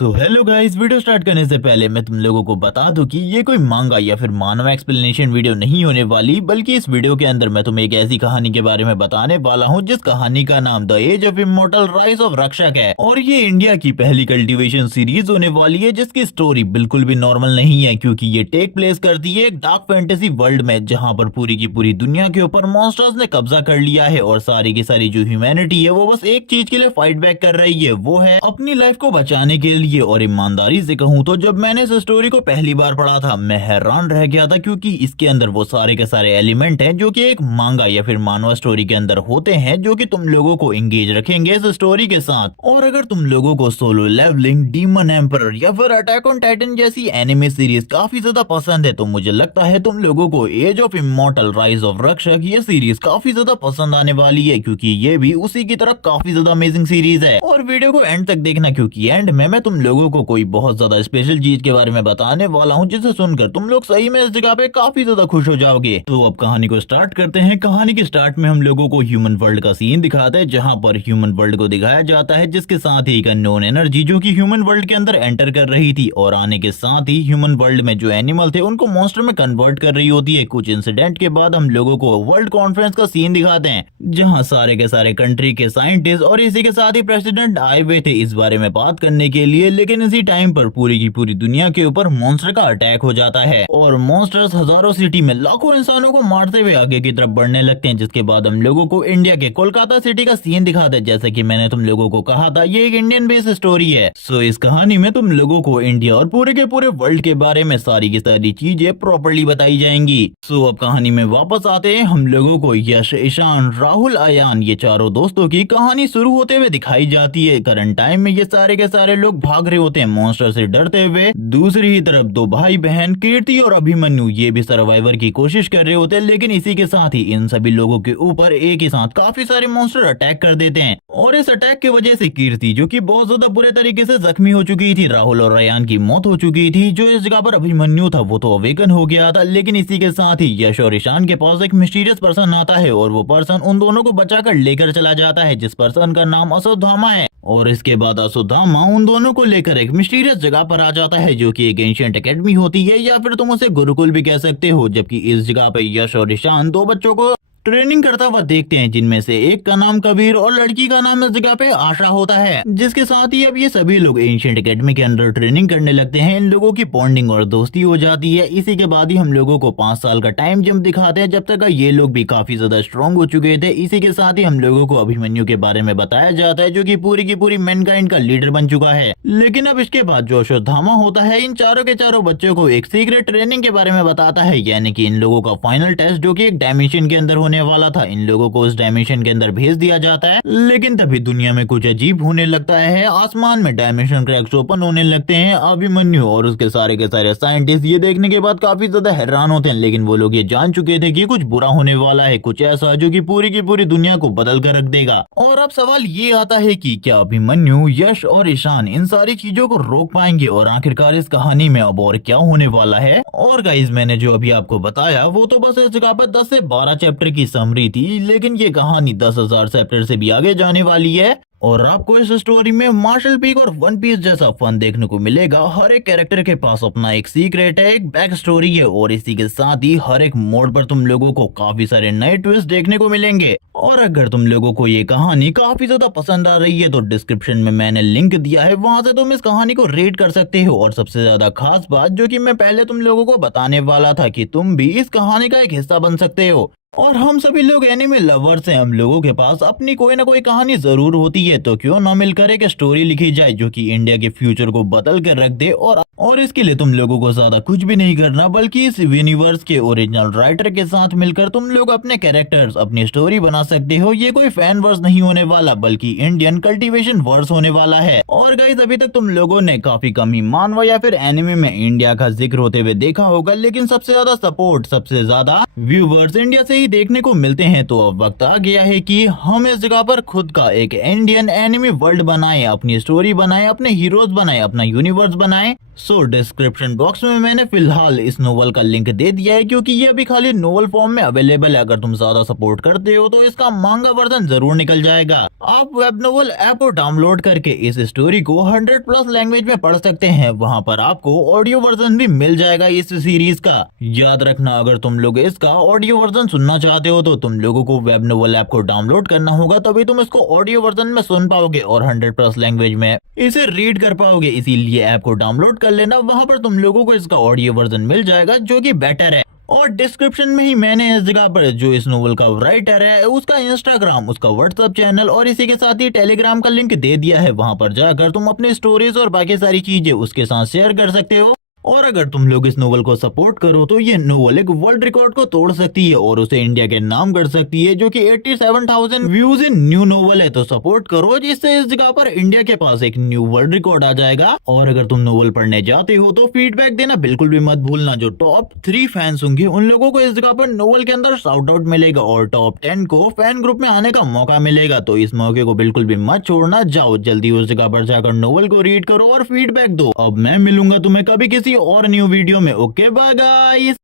So hello guys, video start करने से पहले मैं तुम लोगों को बता दूं कि ये कोई मांगा या फिर मानव एक्सप्लेनेशन वीडियो नहीं होने वाली, बल्कि इस वीडियो के अंदर मैं तुम्हें एक ऐसी कहानी के बारे में बताने वाला हूं जिस कहानी का नाम the age of immortal rise of Rakshak है। और ये इंडिया की पहली कल्टीवेशन सीरीज होने वाली है जिसकी स्टोरी बिल्कुल भी नॉर्मल नहीं है, क्योंकि ये टेक प्लेस करती है एक डार्क फैंटेसी वर्ल्ड में, जहाँ पर पूरी की पूरी दुनिया के ऊपर मॉन्स्टर्स ने कब्जा कर लिया है और सारी की सारी जो ह्यूमैनिटी है वो बस एक चीज के लिए फाइट बैक कर रही है, वो है अपनी लाइफ को बचाने के लिए। और ईमानदारी से कहूँ तो जब मैंने इस स्टोरी को पहली बार पढ़ा था मैं हैरान रह गया था, क्योंकि इसके अंदर वो सारे के सारे एलिमेंट हैं जो कि एक मांगा या फिर मानवा स्टोरी के अंदर होते हैं, जो कि तुम लोगों को एंगेज रखेंगे इस स्टोरी के साथ। और अगर तुम लोगों को सोलो लेवलिंग, डीमन एम्परर या फिर अटैक ऑन टाइटन जैसी एनिमे सीरीज काफी ज्यादा पसंद है तो मुझे लगता है तुम लोगों को age of immortal rise of Rakshak ये सीरीज काफी ज्यादा पसंद आने वाली है, क्योंकि ये भी उसी की तरह काफी ज्यादा अमेजिंग सीरीज है। और वीडियो को एंड तक देखना, क्योंकि एंड में मैं तुम लोगों को कोई बहुत ज्यादा स्पेशल चीज के बारे में बताने वाला हूँ जिसे सुनकर तुम लोग सही में इस जगह पे काफी ज्यादा खुश हो जाओगे। तो अब कहानी को स्टार्ट करते हैं। कहानी के स्टार्ट में हम लोगों को ह्यूमन वर्ल्ड का सीन दिखाते हैं, जहाँ पर ह्यूमन वर्ल्ड को दिखाया जाता है, जिसके साथ ही एक अननोन एनर्जी जो कि ह्यूमन वर्ल्ड के अंदर एंटर कर रही थी और आने के साथ ही ह्यूमन वर्ल्ड में जो एनिमल थे उनको मॉन्स्टर में कन्वर्ट कर रही होती है। कुछ इंसिडेंट के बाद हम लोगों को वर्ल्ड कॉन्फ्रेंस का सीन दिखाते हैं, जहाँ सारे के सारे कंट्री के साइंटिस्ट और इसी के साथ ही प्रेसिडेंट आए हुए थे इस बारे में बात करने के लिए। लेकिन इसी टाइम पर पूरी की पूरी दुनिया के ऊपर मॉन्स्टर का अटैक हो जाता है और मॉन्स्टर्स हजारों सिटी में लाखों इंसानों को मारते हुए आगे की तरफ बढ़ने लगते हैं। जिसके बाद हम लोगों को इंडिया के कोलकाता सिटी का सीन दिखाते हैं। जैसे कि मैंने तुम लोगों को कहा था ये एक इंडियन बेस्ड स्टोरी है। सो इस कहानी में तुम लोगों को इंडिया और पूरे के पूरे वर्ल्ड के बारे में सारी की सारी चीजें प्रॉपर्ली बताई जाएंगी। सो अब कहानी में वापस आते हैं। हम लोगों को यश, ईशान, राहुल, अयान ये चारों दोस्तों की कहानी शुरू होते हुए दिखाई जाती है। करंट टाइम में ये सारे के सारे लोग भाग रहे होते हैं मॉन्स्टर से डरते हुए। दूसरी ही तरफ दो भाई बहन कीर्ति और अभिमन्यु ये भी सर्वाइवर की कोशिश कर रहे होते हैं, लेकिन इसी के साथ ही इन सभी लोगों के ऊपर एक ही साथ काफी सारे मॉन्स्टर अटैक कर देते हैं। और इस अटैक की वजह से कीर्ति जो कि बहुत ज्यादा बुरे तरीके से जख्मी हो चुकी थी, राहुल और रयान की मौत हो चुकी थी, जो इस जगह पर अभिमन्यु था वो तो अवेकन हो गया था। लेकिन इसी के साथ ही यश और ईशान के पास एक मिस्टीरियस पर्सन आता है और वो पर्सन उन दोनों को बचाकर लेकर चला जाता है, जिस पर्सन का नाम अश्वत्थामा है। और इसके बाद अश्वत्थामा उन दोनों को लेकर एक मिस्टीरियस जगह पर आ जाता है, जो कि एक एंशिएंट एकेडमी होती है या फिर तुम उसे गुरुकुल भी कह सकते हो। जबकि इस जगह पे यश और ईशान दो बच्चों को ट्रेनिंग करता हुआ देखते हैं, जिनमें से एक का नाम कबीर और लड़की का नाम इस जगह पे आशा होता है। जिसके साथ ही अब ये सभी लोग एंशिएंट एकेडमी के अंदर ट्रेनिंग करने लगते हैं। इन लोगों की बॉन्डिंग और दोस्ती हो जाती है। इसी के बाद ही हम लोगों को 5 साल का टाइम जंप दिखाते हैं, जब तक ये लोग भी काफी ज्यादा स्ट्रॉन्ग हो चुके थे। इसी के साथ ही हम लोगों को अभिमन्यु के बारे में बताया जाता है, जो की पूरी मैनकाइंड का लीडर बन चुका है। लेकिन अब इसके बाद जो अश्वत्थामा होता है इन चारों के चारों बच्चों को एक सीक्रेट ट्रेनिंग के बारे में बताता है, यानी कि इन लोगों का फाइनल टेस्ट जो की एक डायमेंशन के अंदर होने वाला था, इन लोगों को उस डायमेंशन के अंदर भेज दिया जाता है। लेकिन तभी दुनिया में कुछ अजीब होने लगता है। आसमान में डायमेंशन क्रैक्स ओपन होने लगते हैं। अभिमन्यु और उसके सारे के सारे साइंटिस्ट ये देखने के बाद काफी ज्यादा हैरान होते हैं, लेकिन वो लोग ये जान चुके थे कि कुछ बुरा होने वाला है, कुछ ऐसा जो कि पूरी की पूरी दुनिया को बदल कर रख देगा। और अब सवाल ये आता है कि क्या अभिमन्यु, यश और ईशान इन सारी चीजों को रोक पाएंगे, और आखिरकार इस कहानी में अब और क्या होने वाला है। और गाइस, मैंने जो अभी आपको बताया वो तो बस इस जगह पर 10 से 12 चैप्टर की समरी थी, लेकिन ये कहानी 10,000 चैप्टर से भी आगे जाने वाली है। और आपको इस स्टोरी में मार्शल पीक और वन पीस जैसा फन देखने को मिलेगा। हर एक कैरेक्टर के पास अपना एक सीक्रेट है, एक बैक स्टोरी है, और इसी के साथ ही हर एक मोड पर तुम लोगों को काफी सारे नए ट्विस्ट देखने को मिलेंगे। और अगर तुम लोगों को ये कहानी काफी ज्यादा पसंद आ रही है तो डिस्क्रिप्शन में मैंने लिंक दिया है, वहां से तुम इस कहानी को रेट कर सकते हो। और सबसे ज्यादा खास बात जो कि मैं पहले तुम लोगों को बताने वाला था कि तुम भी इस कहानी का एक हिस्सा बन सकते हो। और हम सभी लोग एनिमे लवर्स हैं, हम लोगों के पास अपनी कोई ना कोई कहानी जरूर होती है, तो क्यों ना मिलकर एक स्टोरी लिखी जाए जो कि इंडिया के फ्यूचर को बदल कर रख दे। और इसके लिए तुम लोगों को ज्यादा कुछ भी नहीं करना, बल्कि इस यूनिवर्स के ओरिजिनल राइटर के साथ मिलकर तुम लोग अपने कैरेक्टर्स, अपनी स्टोरी बना सकते हो। ये कोई फैन वर्स नहीं होने वाला, बल्कि इंडियन कल्टीवेशन वर्स होने वाला है। और गाइस, अभी तक तुम लोगों ने काफी कम ही मानवा या फिर एनिमे में इंडिया का जिक्र होते हुए देखा होगा, लेकिन सबसे ज्यादा सपोर्ट, सबसे ज्यादा व्यूवर्स इंडिया से ही देखने को मिलते हैं, तो अब वक्त आ गया है कि हम इस जगह पर खुद का एक इंडियन एनिमे वर्ल्ड बनाएं, अपनी स्टोरी बनाएं, अपने हीरोज बनाएं, अपना यूनिवर्स बनाएं। सो डिस्क्रिप्शन बॉक्स में मैंने फिलहाल इस नोवेल का लिंक दे दिया है, क्योंकि ये अभी खाली नोवेल फॉर्म में अवेलेबल है। अगर तुम ज्यादा सपोर्ट करते हो तो इसका मांगा वर्जन जरूर निकल जाएगा। आप वेब नोवेल ऐप को डाउनलोड करके इस स्टोरी को 100+ लैंग्वेज में पढ़ सकते हैं। वहाँ पर आपको ऑडियो वर्जन भी मिल जाएगा इस सीरीज का। याद रखना, अगर तुम लोग इसका ऑडियो वर्जन सुनना चाहते हो तो तुम लोगों को वेब नोवेल ऐप को डाउनलोड करना होगा, तभी तुम इसको ऑडियो वर्जन में सुन पाओगे और 100+ लैंग्वेज में इसे रीड कर पाओगे। इसीलिए ऐप को डाउनलोड कर लेना, वहां पर तुम लोगों को इसका ऑडियो वर्जन मिल जाएगा, जो कि बेटर है। और डिस्क्रिप्शन में ही मैंने इस जगह पर जो इस नोवेल का राइटर है उसका इंस्टाग्राम, उसका व्हाट्सएप चैनल और इसी के साथ ही टेलीग्राम का लिंक दे दिया है। वहां पर जाकर तुम अपनी स्टोरीज और बाकी सारी चीजें उसके साथ शेयर कर सकते हो। और अगर तुम लोग इस नोवेल को सपोर्ट करो तो ये नोवेल एक वर्ल्ड रिकॉर्ड को तोड़ सकती है और उसे इंडिया के नाम कर सकती है, जो कि 87,000 व्यूज इन न्यू नोवेल है। तो सपोर्ट करो, जिससे इस जगह पर इंडिया के पास एक न्यू वर्ल्ड रिकॉर्ड आ जाएगा। और अगर तुम नोवेल पढ़ने जाते हो तो फीडबैक देना बिल्कुल भी मत भूलना। जो टॉप 3 फैंस होंगे उन लोगों को इस जगह पर नोवेल के अंदर शाउट आउट मिलेगा और टॉप 10 को फैन ग्रुप में आने का मौका मिलेगा। तो इस मौके को बिल्कुल भी मत छोड़ना। जाओ जल्दी उस जगह पर जाकर नोवेल को रीड करो और फीडबैक दो। अब मैं मिलूंगा तुम्हें कभी किसी और न्यू वीडियो में। Okay bye guys.